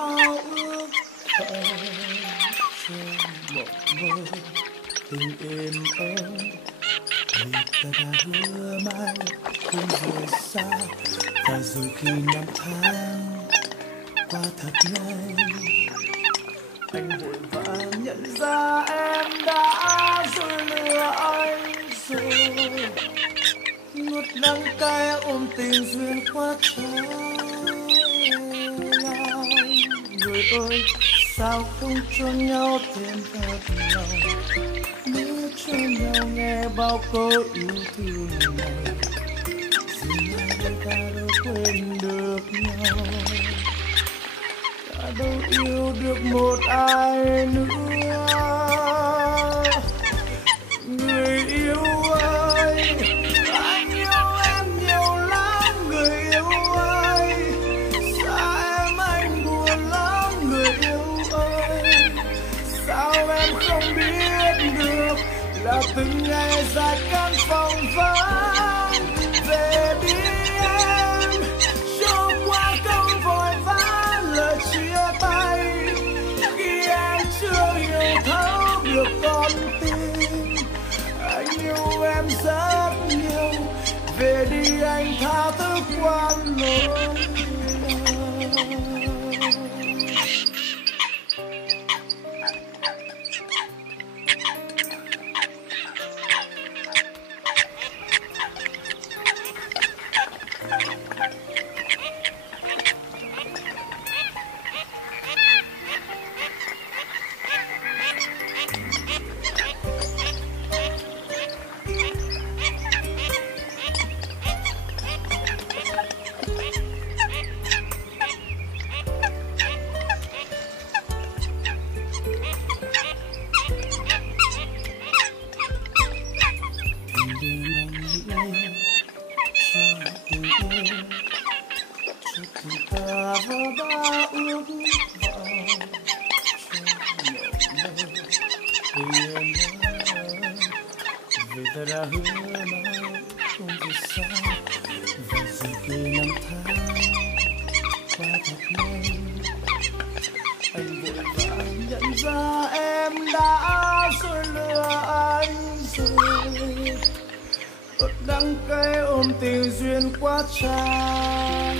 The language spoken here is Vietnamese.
bao ước hẹn trên mộng mơ tình êm ấm. Vì ta đã hứa mai không rời xa, và rồi khi năm tháng qua thật nhanh, anh vội vã nhận ra em đã rồi lừa anh rồi. Nuốt đắng cay ôm tình duyên quá trái lòng. Người ơi sao không cho nhau thêm thật lòng, nếu cho nhau nghe bao câu yêu thương này, dừng lại đây ta đâu quên được nhau, ta đâu yêu được một ai nữa. Người yêu ơi, anh yêu em nhiều lắm. Người yêu ơi, xa em anh buồn lắm. Người yêu ơi, sao em không biết được là từng ngày dài căn phòng vắng. Về đi em, cho qua câu vội vã lời chia tay, khi em chưa hiểu thấu được con tim anh yêu em rất nhiều. Về đi anh tha thứ qua lỗi. Vì ta đã hứa mai không rời xa, và rồi khi năm tháng qua thật nhanh, anh vội vã nhận ra em đã rồi lừa anh rồi. Ớt đắng cay ôm tình duyên quá trái.